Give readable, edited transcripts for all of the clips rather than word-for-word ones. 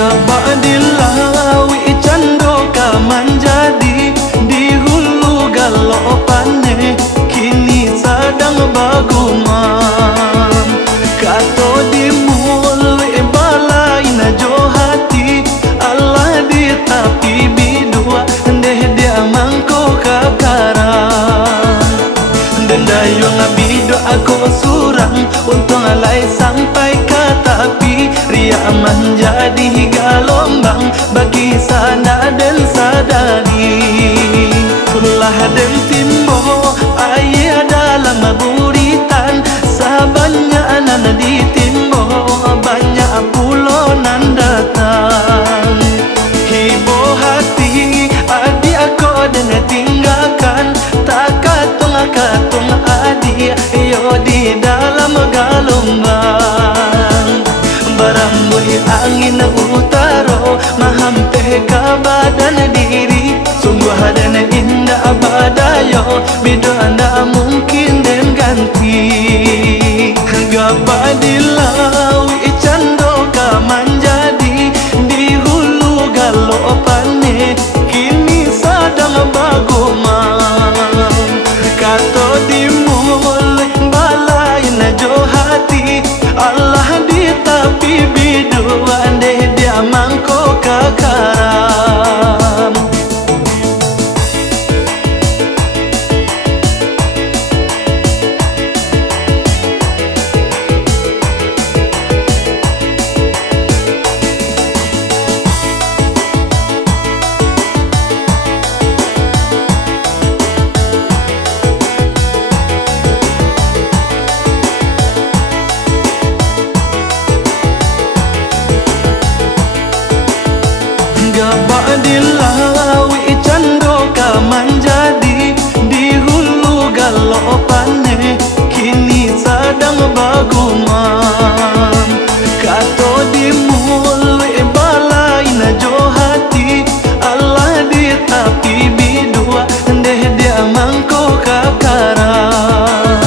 Gabadilawi cando ka manjadi di hulu galopane kini sadang baguman kato di mulai balai na johati Allah di tapi bidua deh dia mangko kakaran dan dayung bidu aku surang untung alai sampai ke tapi ria menjadi galombang bagi sana dan sadari ulah dan timbo ayah dalam buritan sabannya anak di timbo banyak pulonan datang hibo hati adik aku dan tinggalkan tak katung adik yo di dalam galombang barambui angin utaro mahampe ke badan diri sungguh dan indah badayo bidu anda mungkin dan ganti gabadilawi cando ka manjadi di hulu galopane kini sadang baguman kato di mulai balai na johati Allah di tapi bidu andai dia mangko kakaram Gabadilawi cando ka manjadi di hulu galopane kini sadang baguman kato di mulai balai na johati Allah di tapi bidua deh dia mangko kakaran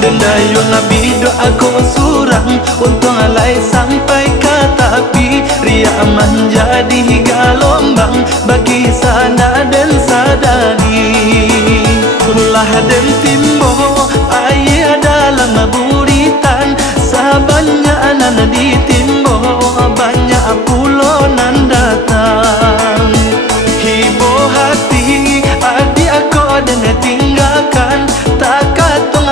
dan dayung bidu aku surang untung alai sampai ke tapi ria menjadi galombang bagi sana dan sadari ulah dan timbo ayah dalam buritan sabannya anak di timbo banyak pulonan datang hibo hati adik aku dan tinggalkan tak katung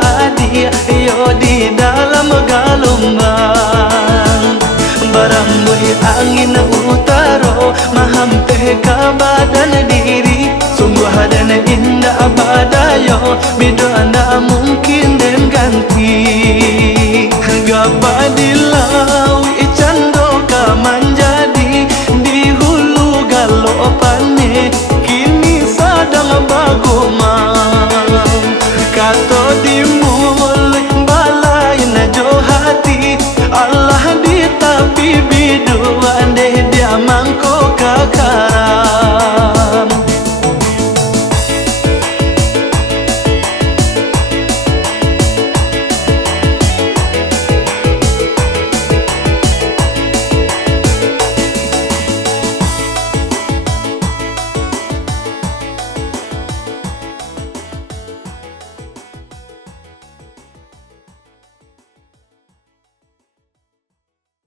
adik yo di dalam galombang barambui angin utaro mahampe ke badan diri sungguh dan indah badayo bidu